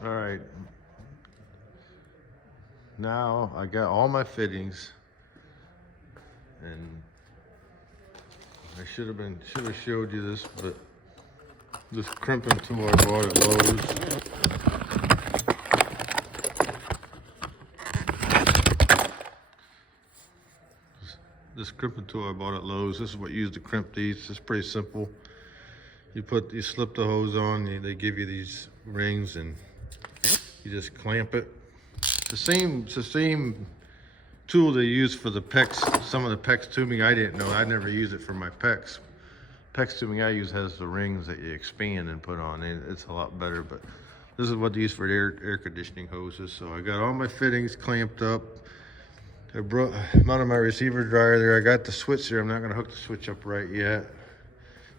All right. Now I got all my fittings, and I should have showed you this, but this crimping tool I bought at Lowe's. This crimping tool I bought at Lowe's. This is what you use to crimp these. It's pretty simple. You slip the hose on. They give you these rings, and you just clamp it. It's the same tool they use for the PEX. Some of the PEX tubing I didn't know. I never use it for my PEX. PEX tubing I use has the rings that you expand and put on. It's a lot better, but this is what they use for air conditioning hoses. So I got all my fittings clamped up. I mounted my receiver dryer there. I got the switch there. I'm not going to hook the switch up right yet.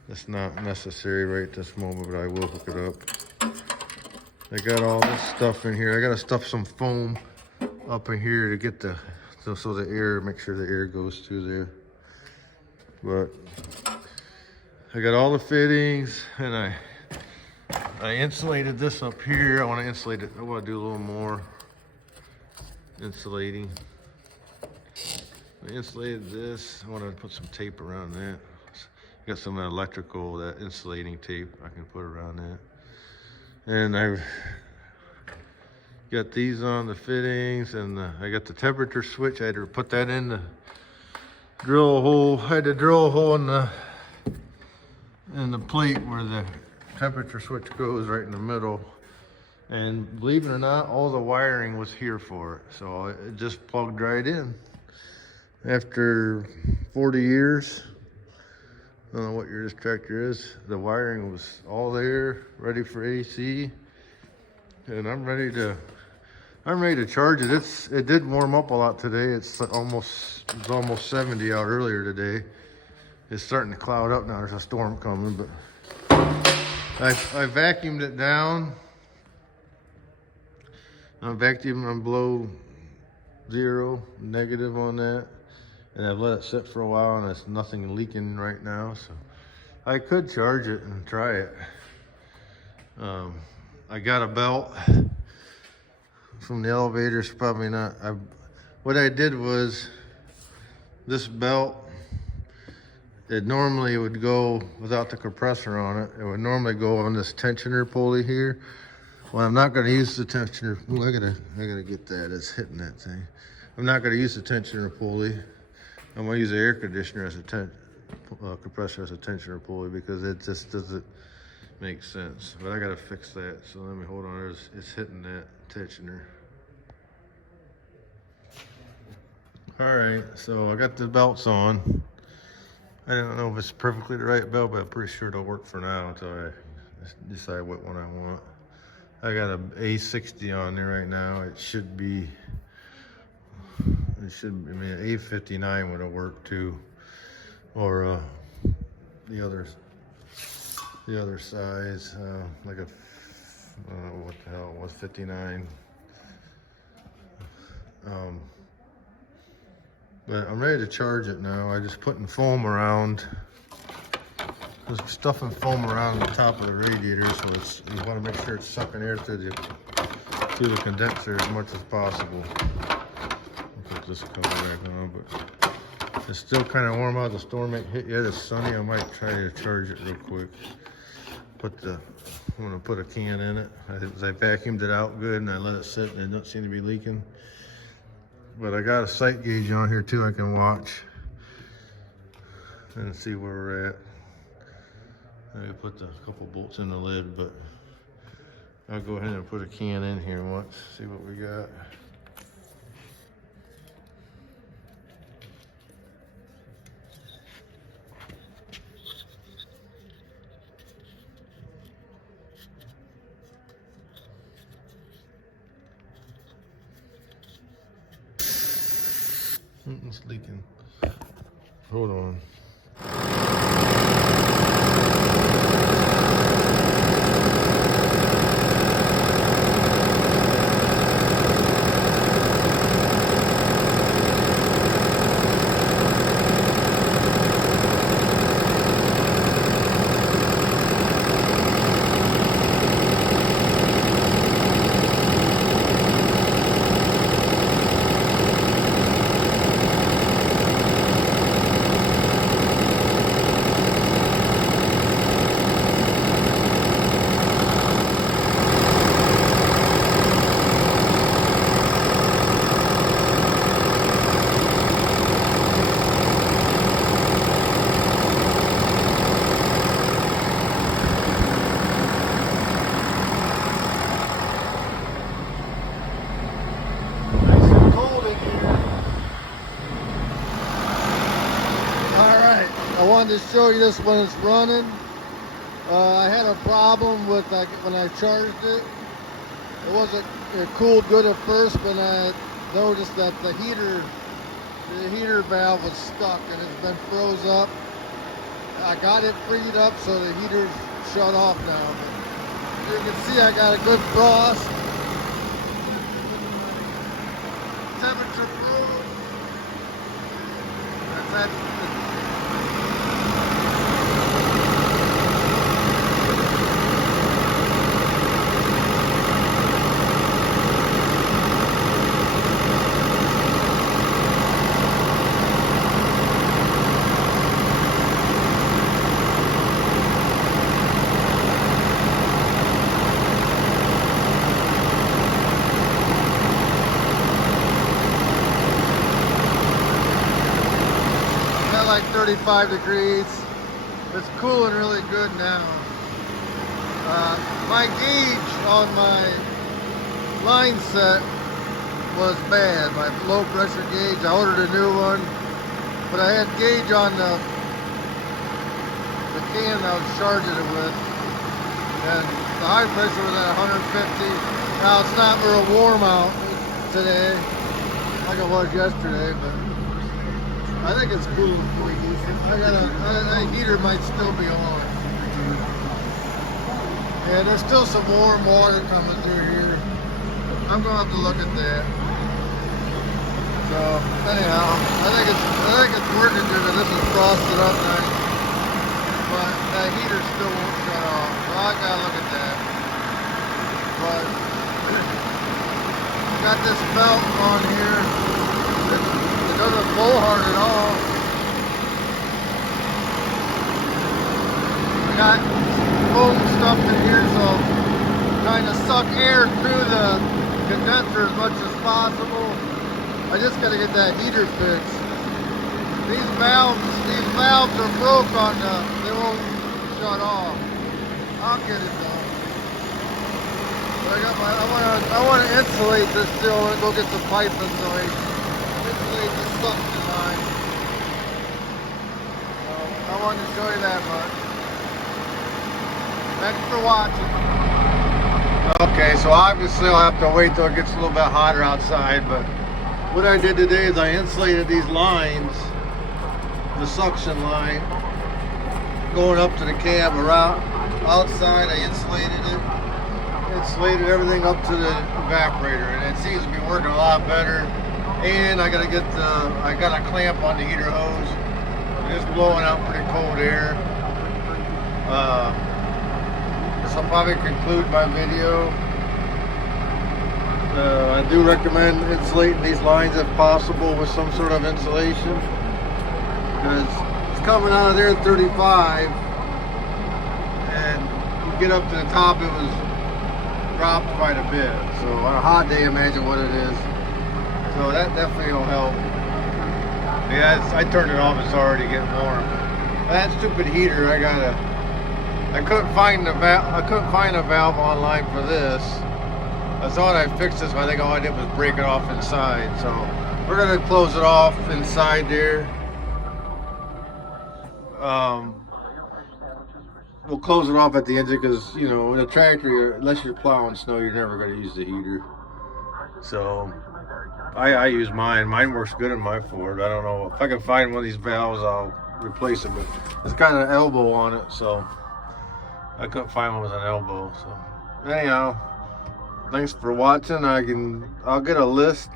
That's not necessary right at this moment, but I will hook it up. I got all this stuff in here. I got to stuff some foam up in here to get so the air, make sure the air goes through there. But I got all the fittings, and I insulated this up here. I want to insulate it. I want to do a little more insulating. I insulated this. I want to put some tape around that. I got some electrical, that insulating tape I can put around that. And I've got these on the fittings, and I got the temperature switch. I had to put that in the drill hole. I had to drill a hole in the plate where the temperature switch goes, right in the middle. And believe it or not, all the wiring was here for it. So it just plugged right in. After 40 years, I don't know what your tractor is, the wiring was all there, ready for AC. And I'm ready to charge it. It did warm up a lot today. It was almost 70 out earlier today. It's starting to cloud up now. There's a storm coming, but I vacuumed it down. I'm vacuuming on below zero, negative on that. And I've let it sit for a while, and there's nothing leaking right now. So I could charge it and try it. I got a belt from the elevators, probably not. What I did was, this belt, it normally would go without the compressor on it. It would normally go on this tensioner pulley here. Well, I'm not going to use the tensioner. Ooh, I gotta get that. It's hitting that thing. I'm not going to use the tensioner pulley. I'm going to use the air conditioner as a compressor as a tensioner pulley, because it just doesn't make sense. But I got to fix that. So let me hold on. It's hitting that tensioner. All right. So I got the belts on. I don't know if it's perfectly the right belt, but I'm pretty sure it'll work for now until I decide what one I want. I got a A60 on there right now. It should be, I mean, an A59 would have worked too. Or the other size, like a, I don't know what the hell it was, 59. But I'm ready to charge it now. I just putting foam around. Just stuffing foam around the top of the radiator, so you want to make sure it's sucking air through the condenser as much as possible. I'll put this cover back on, but it's still kind of warm out. The storm ain't hit yet. It's sunny. I might try to charge it real quick. I'm gonna put a can in it. I vacuumed it out good, and I let it sit, and it doesn't seem to be leaking. But I got a sight gauge on here too. I can watch and see where we're at. I put a couple bolts in the lid, but I'll go ahead and put a can in here once, see what we got. It's leaking. Hold on. wanted to show you this when it's running. I had a problem with when I charged it. It wasn't, it cooled good at first, but I noticed that the heater valve was stuck and it's been froze up. I got it freed up, so the heater's shut off now. But you can see I got a good frost. Temperature probe. That's at like 35 degrees. It's cooling really good now. My gauge on my line set was bad. My low pressure gauge, I ordered a new one, but I had gauge on the can I was charging it with, and the high pressure was at 150. Now it's not real warm out today like it was yesterday, but I think it's cool. That heater might still be on. Yeah, there's still some warm water coming through here. I'm gonna have to look at that. So anyhow, I think it's working good. This is frosted up nice, but that heater still won't shut off. So I gotta look at that. But I got this belt on here. It doesn't blow hard at all. Got foam stuff in here, so trying to suck air through the condenser as much as possible. I just gotta get that heater fixed. These valves are broke on they won't shut off. I'll get it though. But I want to insulate this still. I'm gonna go get the pipe insulation. Insulate the suction line. So I wanted to show you that much. Thanks for watching. Okay, so obviously I'll have to wait till it gets a little bit hotter outside, but what I did today is I insulated these lines, the suction line, going up to the cab around outside. I insulated everything up to the evaporator, and it seems to be working a lot better. And I got a clamp on the heater hose. It's blowing out pretty cold air. So I'll probably conclude my video. I do recommend insulating these lines if possible with some sort of insulation, because it's coming out of there at 35, and you get up to the top, it was dropped quite a bit. So on a hot day, imagine what it is. So that definitely will help. Yeah, I turned it off. It's already getting warm. That stupid heater, I couldn't find a valve online for this. I thought I fixed this, but I think all I did was break it off inside. So we're gonna close it off inside there. We'll close it off at the engine because, you know, in a tractor, unless you're plowing snow, you're never gonna use the heater. So I use mine. Mine works good in my Ford. I don't know if I can find one of these valves, I'll replace it. But it's got an elbow on it, so I couldn't find one with an elbow. So anyhow, thanks for watching. I'll get a list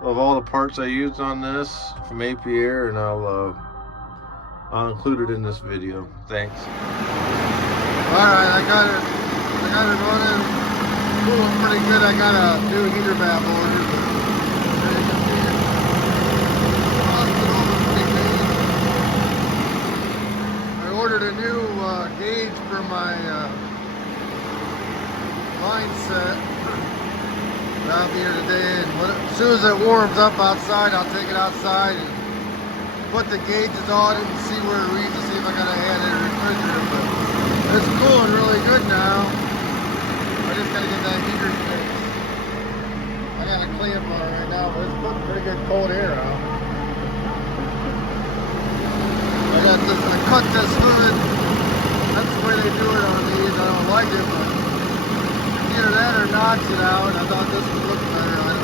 of all the parts I used on this from APR, and I'll include it in this video. Thanks. Alright, I got it running. Cooling pretty good. I got a new heater valve ordered. There you can see it. I ordered a new gauge for my line set. I'll be here today, and as soon as it warms up outside, I'll take it outside and put the gauges on it and see where it reads to see if I gotta add a refrigerator. But it's cooling really good now. I just gotta get that heater fixed. I got a clamp on it right now, but it's putting pretty good cold air out. I I cut this hood. That's the way they do it on these. I don't like it, but either that or notch it out. I thought this would look better. I don't